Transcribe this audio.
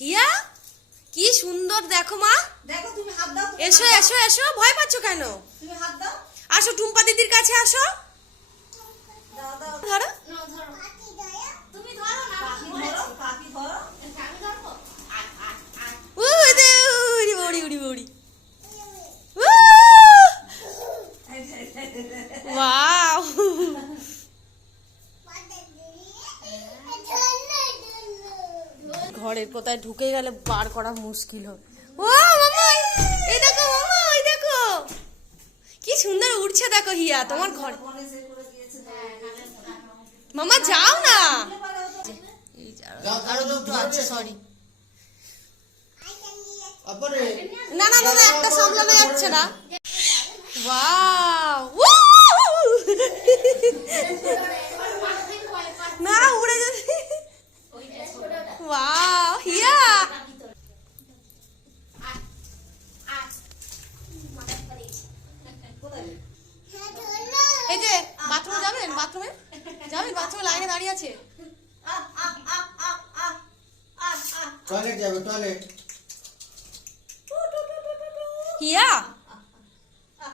হিয়া কি সুন্দর দেখো মা। দেখো তুমি হাত দাও। এসো এসো এসো, ভয় পাচ্ছ কেন? তুমি হাত দাও। আসো টুম্পা দিদির কাছে আসো। দাও দাও। ধরো। না ধরো তুমি ধরো না পাখি ধরো, পাখি ধরো। আমি ধরবো উড়ি উড়ি উড়ি উড়ি উড়ি। ওয়াও, ঘরের কোথায় ঢুকে গেলে বার করা মুশকিল হবে। ও মামা, এই দেখো মামা, এই দেখো কি সুন্দর উড়ছে দেখো হিয়া তোমার ঘর। ফোনে সেট করে দিয়েছে তো। মামা যাও না। এই আরো দুটো আছে, সরি। আপরে না না না না, একটা সামলানো যাচ্ছে না। ওয়াও, না উড়ে যাচ্ছে। ওয়াও হিয়া, এই যে বাথরুমে যাবেন, বাথরুমে যাবেন, বাথরুমে লাইনে দাঁড়িয়ে আছে। টয়লেট যাবে টয়লেট হিয়া